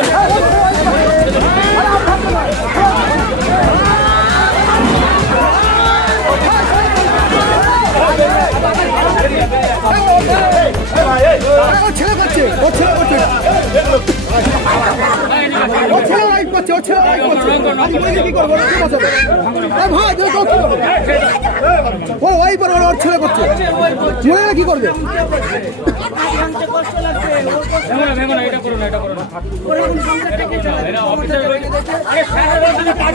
Hey! ওই পর ওর ছেলে করছে ছেলে কি করবে তার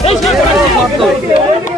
কিছু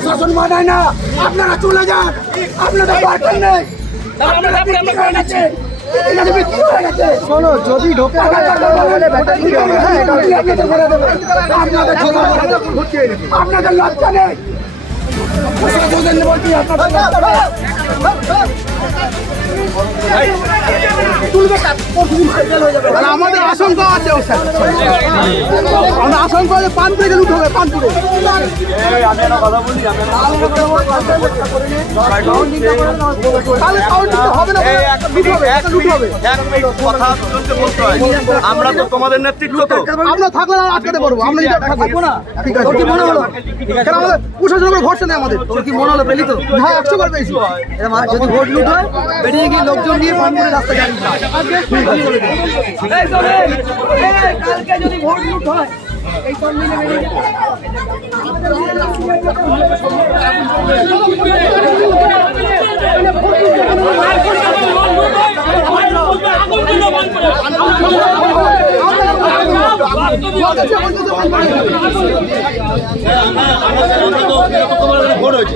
প্রশাসন মানায় না। আপনারা চলে যান। আপনাদের দরকার নেই। আমরা আপনি আমরা করে নিচ্ছি বিক্রি হয়ে গেছে। শোনো যদি ঢোকে আপনাদের লজ্জা নেই। প্রশাসনের বলছি আপনাদের তুলবে আর আমাদের আশঙ্কা আছে ও আমরা আশঙ্কা আছে পানপুরে হবে পানপুরে আমরা তো তোমাদের নেতৃত্ব তো। আমরা থাকলে আটকাতে পারব আমরা যদি থাকব। না ঠিক আছে। কি মনে হলো? আমাদের প্রশাসনের উপর ভরসা নেই আমাদের? তোর কি মনে হলো পেলি তো? হ্যাঁ একশো বার পেয়েছি। যদি ভোট লুট হয় বেরিয়ে গিয়ে লোকজন নিয়ে পানপুরে রাস্তা গাড়ি কালকে হয় ভোট হয়েছে